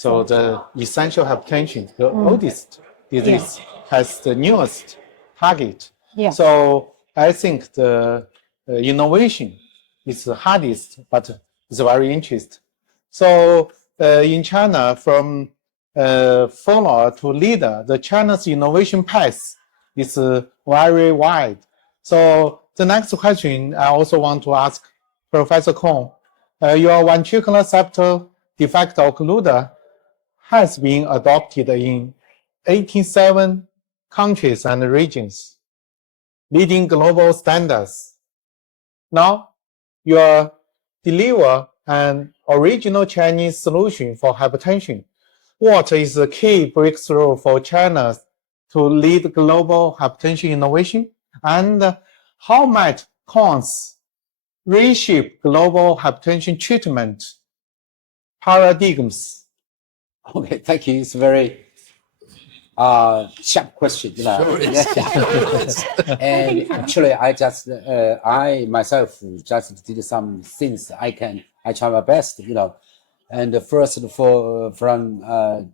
So the essential hypertension, the oldest disease, has the newest target. Yeah. So I think the innovation is the hardest, but it's very interesting. So in China, from follower to leader, the China's innovation path is very wide. So the next question I also want to ask Professor Kong, your ventricular septal defect occluder has been adopted in 87 countries and regions, leading global standards. Now, you deliver an original Chinese solution for hypertension. What is the key breakthrough for China to lead global hypertension innovation? And how might Kong's reshape global hypertension treatment paradigms? Okay, thank you. It's a very sharp question. Sure is. And actually, I myself just did some things I try my best, And first, from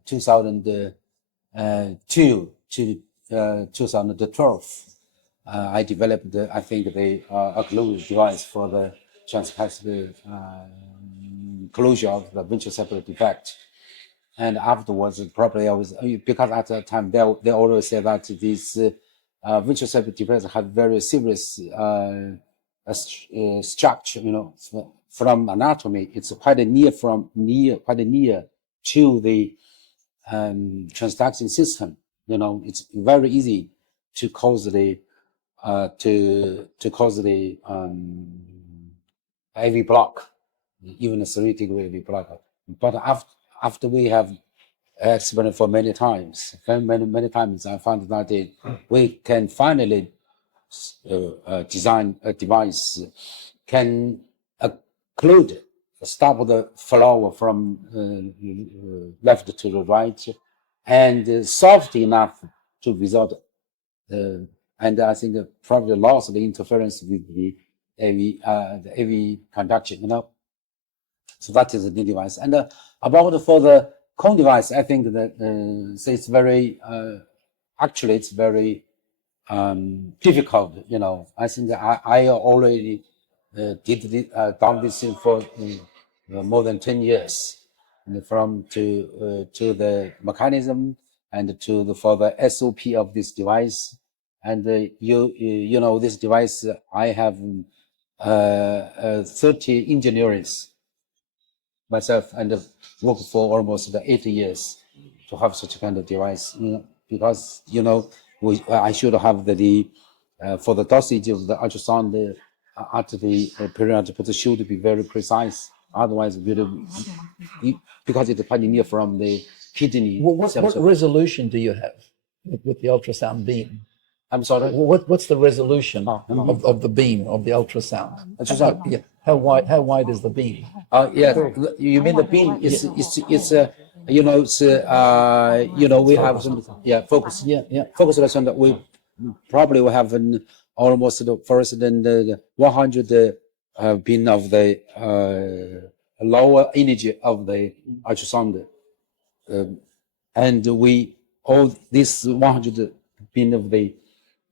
2002 to 2012, I developed, the occlusion device for the transcatheter closure of the ventricular defect. And afterwards, probably because at that time they always say that this ventricular defect had very serious structure, from anatomy. It's quite near to the transduction system. It's very easy to cause the AV block, even a 3-degree AV block. But after we have experimented for many times, I found that we can finally design a device can stop the flow from left to the right, and soft enough to result. And I think probably lost the interference with the AV conduction, So that is the new device. And about for the Kong device, I think that it's very, actually it's very difficult, I think that I already done this for more than 10 years, and from to the mechanism and for the SOP of this device. And this device, I have 30 engineers myself, and worked for almost 8 years to have such kind of device. Because I should have the for the dosage of the ultrasound at the perirenal should be very precise. Otherwise, because it's quite near from the kidney. What resolution do you have with the ultrasound beam? I'm sorry. What's the resolution of the beam of the ultrasound? Yeah. How wide is the beam? Yeah, you mean the beam? It's we have some focus. Focus lesson that we probably will have almost the first and 100 beam of the lower energy of the ultrasound, and all this 100 beam of the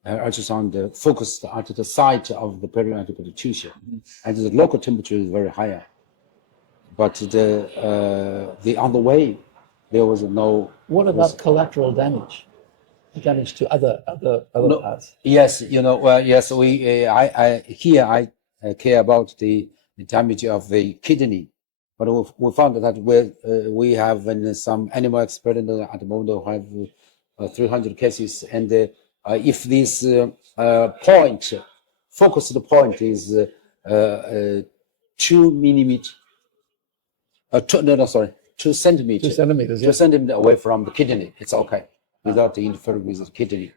ultrasound focused at the site of the perirenal tissue, and the local temperature is very high. But on the way, there was no. What about collateral damage? Damage to other parts? Yes, yes. I care about the damage of the kidney, but we found that we have in some animal experiment at the moment have 300 cases, and if this focused point is 2 millimeter, 2 centimeters. 2 centimeters. 2 centimeters away from the kidney, it's okay without the interfering with the kidney.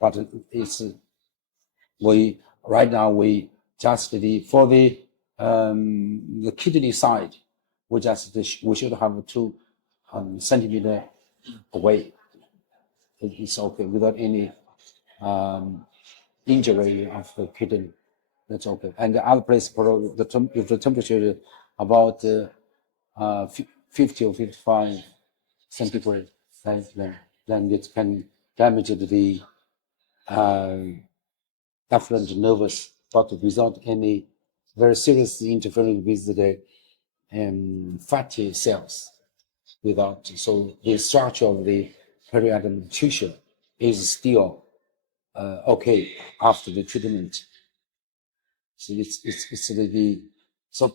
But it's right now we just for the kidney side, we should have 2 centimeters away. It's okay without any injury of the kidney. That's okay. And the other place, if the temperature about 50 or 55 centigrade, then it can damage the afferent nervous, but without any very serious interference with the fatty cells. So the structure of the perirenal tissue is still okay after the treatment. So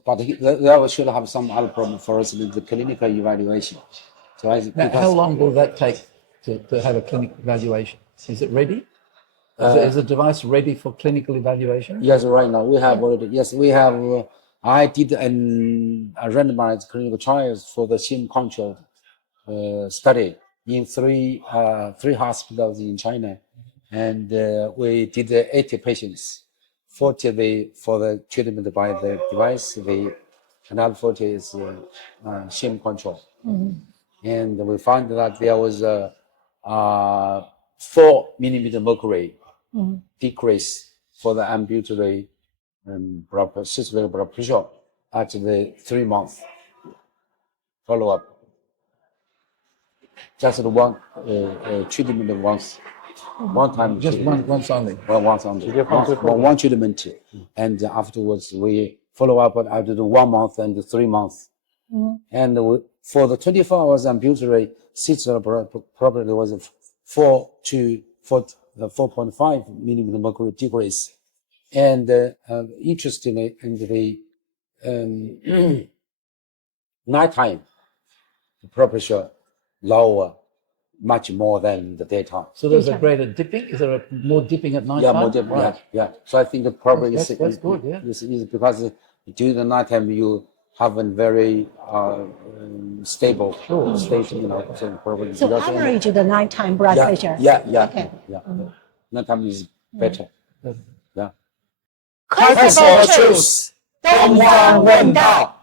but that should have some other problem for us with the clinical evaluation. So Now, how long will that take to have a clinical evaluation? Is it ready? Is the device ready for clinical evaluation? Yes, right now we have already. Yes, we have. I did a randomized clinical trials for the Xiangqing Kong study in three hospitals in China, and we did 80 patients. 40 for the treatment by the device, another 40 is sham control. And we found that there was a 4 millimeter mercury decrease for the ambulatory systolic blood pressure at the 3-month follow-up. Just the one treatment once. One time. Just once only. Well, once only. One treatment, and afterwards we follow up after the 1 month and the 3 months. And for the 24 hours ambulatory systolic probably was 4.5 millimeter mercury decrease. And interestingly, in the nighttime, the blood pressure lower much more than the daytime. So there's a greater dipping? Is there more dipping at night Yeah, time? more dipping, right. Yeah. So I think that probably that's good, yeah. Is because during the nighttime you have a very stable state, you know. So probably So average the nighttime blood pressure. Yeah. Nighttime is better. Yeah. 快速 东方问道。